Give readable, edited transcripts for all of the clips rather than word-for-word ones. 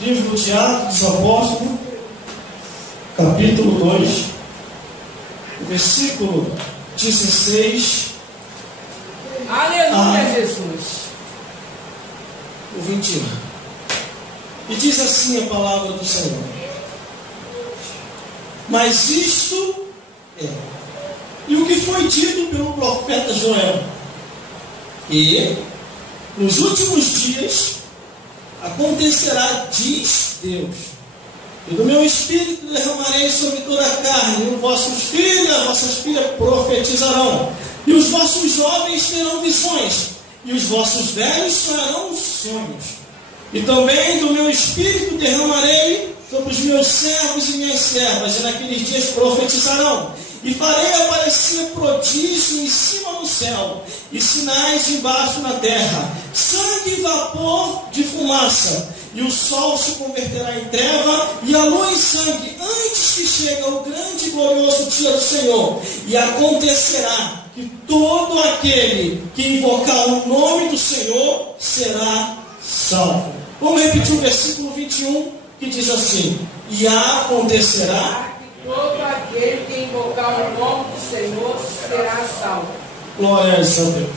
Livro de Atos dos Apóstolos, capítulo 2, versículo 16. Aleluia, Jesus. O 21. E diz assim a palavra do Senhor: mas isto é, e o que foi dito pelo profeta Joel, e nos últimos dias acontecerá, diz Deus, e do meu espírito derramarei sobre toda a carne, e os vossos filhos e as vossas filhas profetizarão, e os vossos jovens terão visões, e os vossos velhos sonharão sonhos. E também do meu espírito derramarei sobre os meus servos e minhas servas, e naqueles dias profetizarão. E farei aparecer prodígio em cima no céu, e sinais embaixo na terra, sangue e vapor de fumaça, e o sol se converterá em treva, e a lua em sangue, antes que chegue o grande e glorioso dia do Senhor. E acontecerá que todo aquele que invocar o nome do Senhor será salvo. Vamos repetir o versículo 21, que diz assim: e acontecerá todo aquele que invocar o nome do Senhor será salvo. Glórias a Deus,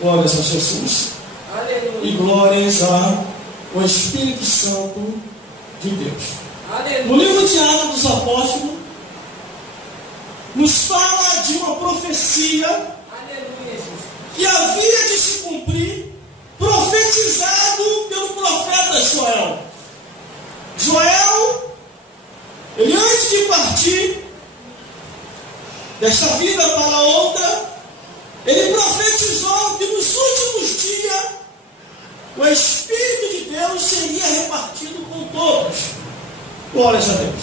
glórias a Jesus. Aleluia. E glórias ao Espírito Santo de Deus. Aleluia. No livro de Atos dos Apóstolos, nos fala de uma profecia Aleluia, Jesus. que havia de se cumprir, profetizado pelo profeta Joel. Joel, ele antes de partir desta vida para outra, ele profetizou que nos últimos dias o Espírito de Deus seria repartido com todos. Glórias a Deus.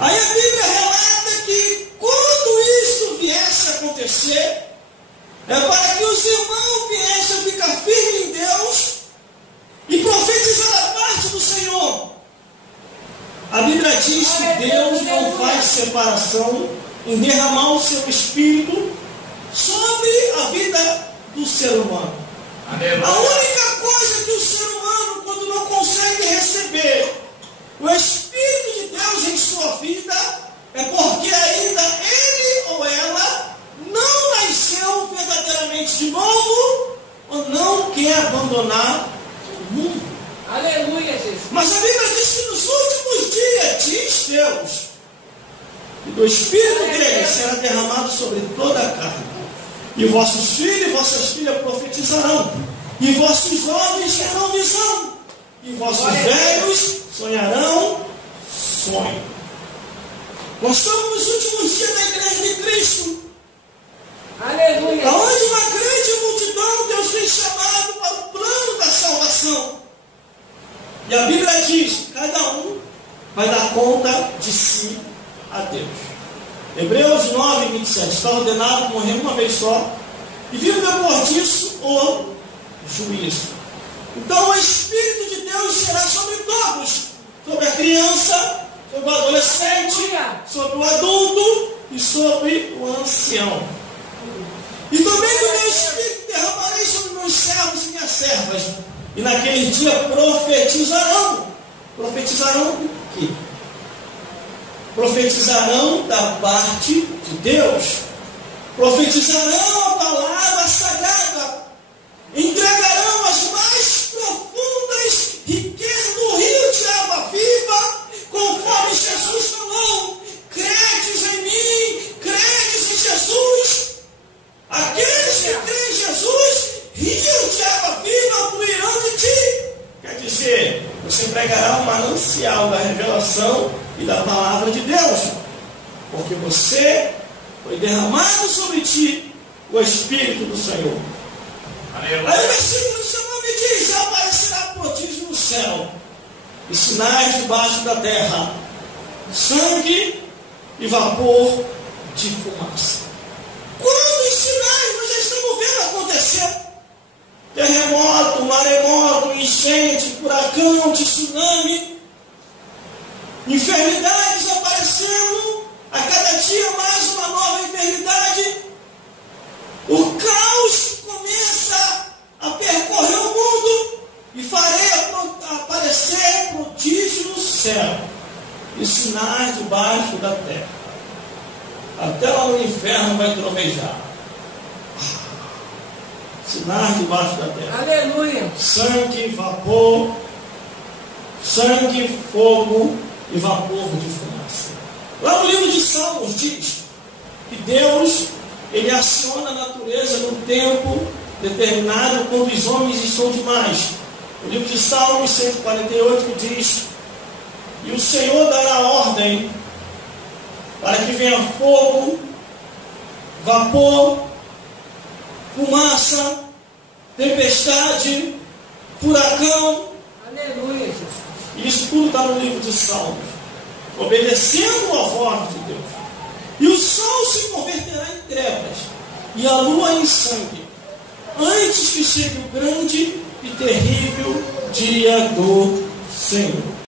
Aí a Bíblia relata que quando isso viesse a acontecer, é para que os irmãos viessem a ficar firmes em Deus e profetizar a parte do Senhor. A Bíblia diz que Deus não faz separação em derramar o seu Espírito sobre a vida do ser humano. Aleluia. A única coisa que o ser humano, quando não consegue receber o Espírito de Deus em sua vida, é porque ainda ele ou ela não nasceu verdadeiramente de novo, ou não quer abandonar o mundo. Aleluia, Jesus. Mas a Bíblia diz que nos últimos dias, diz Deus, e do Espírito dele será derramado sobre toda a carne. E vossos filhos e vossas filhas profetizarão, e vossos jovens terão visão, e vossos velhos sonharão sonho. Nós estamos nos últimos dias da igreja de Cristo, Aleluia. aonde uma grande multidão Deus tem chamado para o plano da salvação. E a Bíblia diz que cada um vai dar conta de si a Deus. Hebreus 9, 27. Está ordenado morrer uma vez só, e vive depois disso o juízo. Então o Espírito de Deus será sobre todos, sobre a criança, sobre o adolescente, sobre o adulto e sobre o ancião. E também do meu Espírito derramarei sobre meus servos e minhas servas, e naquele dia profetizarão. Profetizarão o quê? Profetizarão da parte de Deus. Profetizarão a palavra sagrada. Entregarão as mais profundas riquezas do rio de água viva, conforme Jesus falou: credes em mim, credes em Jesus. Aqueles que creem em Jesus, rios de água viva fluirão de ti. Quer dizer, você pregará o manancial da revelação e da palavra de Deus, porque você foi derramado sobre ti o Espírito do Senhor. Aleluia. Aí o versículo 19 diz: aparecerá prodígio no céu, e sinais debaixo da terra, sangue e vapor de fumaça. Quantos sinais nós já estamos vendo acontecer? Terremoto, maremoto, enchente, furacão, tsunami, enfermidades aparecendo, a cada dia mais uma nova enfermidade. O caos começa a percorrer o mundo, e farei aparecer céu e sinais debaixo da terra. Até lá no inferno vai trovejar. Sinais debaixo da terra. Aleluia. Sangue, vapor, sangue, fogo e vapor de fumaça. Lá no livro de Salmos diz que Deus, ele aciona a natureza num tempo determinado quando os homens estão demais. O livro de Salmos 148 diz: e o Senhor dará ordem para que venha fogo, vapor, fumaça, tempestade, furacão. Aleluia, Jesus. Isso tudo está no livro de Salmos. Obedecendo a voz de Deus. E o sol se converterá em trevas e a lua em sangue, antes que chegue o grande e terrível dia do Senhor.